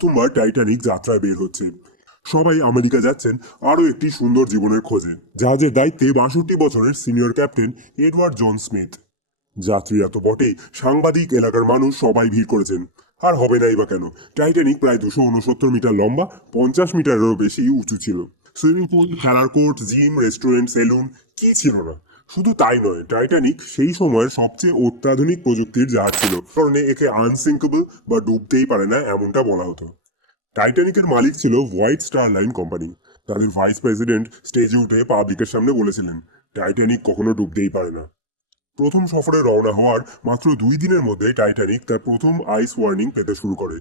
প্রথমবার টাইটানিক যাত্রায় বের হচ্ছে। সবাই আমেরিকা যাচ্ছেন আরও একটি সুন্দর জীবনের খোঁজে। জাহাজের দায়িত্বে 62 বছরের senior captain Edward John Smith. যাত্রীরা তো বটেই, সাংবাদিক, এলাকার মানুষ সবাই ভিড় করেছেন। আর হবে নাই বা কেন? টাইটানিক প্রায় 269 মিটার লম্বা, 50 মিটারেরও বেশি উঁচু ছিল। সুইমিং পুল, খেলার কোর্ট, জিম, রেস্টুরেন্ট, সেলুন, কি ছিল না? শুধু তাই নয়, টাইটানিক সেই সময়ের সবচেয়ে অত্যাধুনিক প্রযুক্তির জাহাজ ছিল, কারণে একে আনসিঙ্কেবল বা ডুবতেই পারে না এমনটা বলা হতো। টাইটানিকের মালিক ছিল হোয়াইট স্টার লাইন কোম্পানি। তাদের ভাইস প্রেসিডেন্ট স্টেজে উঠে পাবলিকের সামনে বলেছিলেন, টাইটানিক কখনো ডুবতেই পারে না। প্রথম সফরে রওনা হওয়ার মাত্র 2 দিনের মধ্যে টাইটানিক তার প্রথম আইস ওয়ার্নিং পেতে শুরু করে।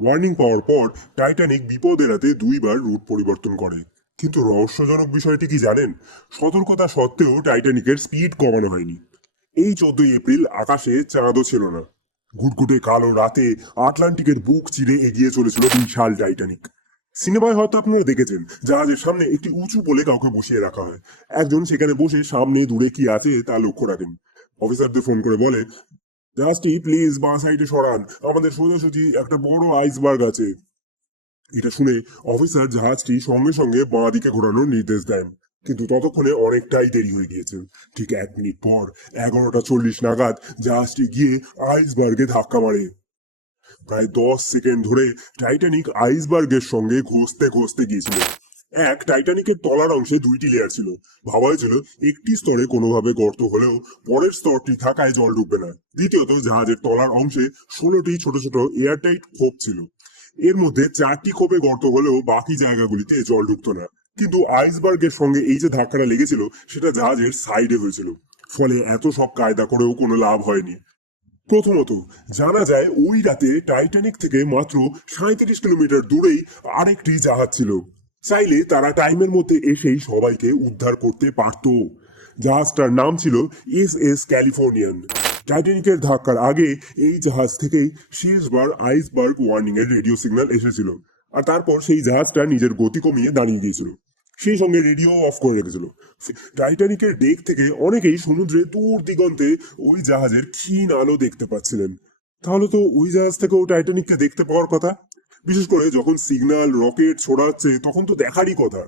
ওয়ার্নিং পাওয়ার পর টাইটানিক বিপদ এড়াতে 2বার রুট পরিবর্তন করে। কিন্তু রহস্যজনক বিষয়টি কি জানেন? সতর্কতা সত্ত্বেও টাইটানিকের স্পিড কমানো হয়নি। এই 14 এপ্রিল আকাশে চাঁদও ছিল না। ঘুটঘুটে কালো রাতে আটলান্টিকের বুক চিরে এগিয়ে চলেছিল বিশাল টাইটানিক। সিনেমায় হয়তো আপনারা দেখেছেন, জাহাজের সামনে একটি উঁচু পোলে কাউকে বসিয়ে রাখা হয়। একজন সেখানে বসে সামনে দূরে কি আছে তা লক্ষ্য রাখেন। অফিসারদের ফোন করে বলে, জাহাজটি প্লিজ বাঁ সাইডে সরান, আমাদের সোজাসুজি একটা বড় আইসবার্গ আছে। এটা শুনে অফিসার জাহাজটি সঙ্গে সঙ্গে বাঁ দিকে ঘোরানোর নির্দেশ দেন। কিন্তু ততক্ষণে অনেকটাই দেরি হয়ে গিয়েছে। ঠিক 1 মিনিট পর 11টা 40 নাগাদ জাহাজটি গিয়ে আইসবার্গে ধাক্কা মারে। প্রায় 10 সেকেন্ড ধরে টাইটানিক আইসবার্গের সঙ্গে ঘষতে ঘষতে গিয়েছিল। টাইটানিকের তলার অংশে 2টি লেয়ার ছিল। ভাবা হয়েছিল একটি স্তরে কোনোভাবে গর্ত হলেও পরের স্তরটি থাকায় জল ঢুকবে না। দ্বিতীয়ত, জাহাজের তলার অংশে 16টি ছোট ছোট এয়ারটাইট খোপ ছিল। এর মধ্যে 4টি খোপে গর্ত হলেও বাকি জায়গাগুলিতে জল ঢুকতো না। কিন্তু আইসবার্গের সঙ্গে এই যে ধাক্কাটা লেগেছিল, সেটা জাহাজের সাইডে হয়েছিল। ফলে এত সব কায়দা করেও কোনো লাভ হয়নি। প্রথমত, জানা যায় ওই রাতে টাইটানিক থেকে মাত্র 37 কিলোমিটার দূরেই আরেকটি জাহাজ ছিল। চাইলে তারা টাইমের মধ্যে এসেই সবাইকে উদ্ধার করতে পারত। জাহাজটার নাম ছিল এস ক্যালিফোর্নিয়ান। টাইটানিকের ধাক্কার আগে এই জাহাজ থেকেই শেষবার আইসবার্গ ওয়ার্নিং এর রেডিও সিগন্যাল এসেছিল। আর তারপর সেই জাহাজটা নিজের গতি কমিয়ে দাঁড়িয়ে গিয়েছিল। সেই সঙ্গে রেডিও অফ করে রেখেছিল। টাইটানিকের ডেক থেকে অনেকেই সমুদ্রে দূর দিগন্তে ওই জাহাজের ক্ষীণ আলো দেখতে পাচ্ছিলেন। তাহলে তো ওই জাহাজ থেকেও টাইটানিককে দেখতে পাওয়ার কথা। বিশেষ করে যখন সিগন্যাল রকেট ছোড়াচ্ছে, তখন তো দেখারই কথা।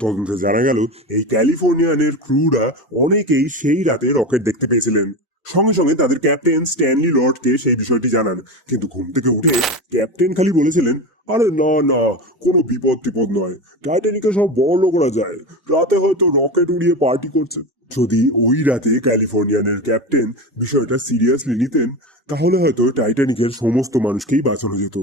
তদন্তে জানা গেল, এই ক্যালিফোর্নিয়ানের ক্রুরা অনেকেই সেই রাতে রকেট দেখতে পেয়েছিলেন। সঙ্গে সঙ্গে তাদের ক্যাপ্টেন স্ট্যানলি লর্ডকে সেই বিষয়টি জানান। কিন্তু ঘুম থেকে উঠে ক্যাপ্টেন খালি বলেছিলেন, আরে না না, কোনো বিপদ টিপদ নয়, টাইটানিকে সব বড় লোকরা যায়, রাতে হয়তো রকেট উড়িয়ে পার্টি করছে। যদি ওই রাতে ক্যালিফোর্নিয়ানের ক্যাপ্টেন বিষয়টা সিরিয়াসলি নিতেন, তাহলে হয়তো টাইটানিকের সমস্ত মানুষকেই বাঁচানো যেত।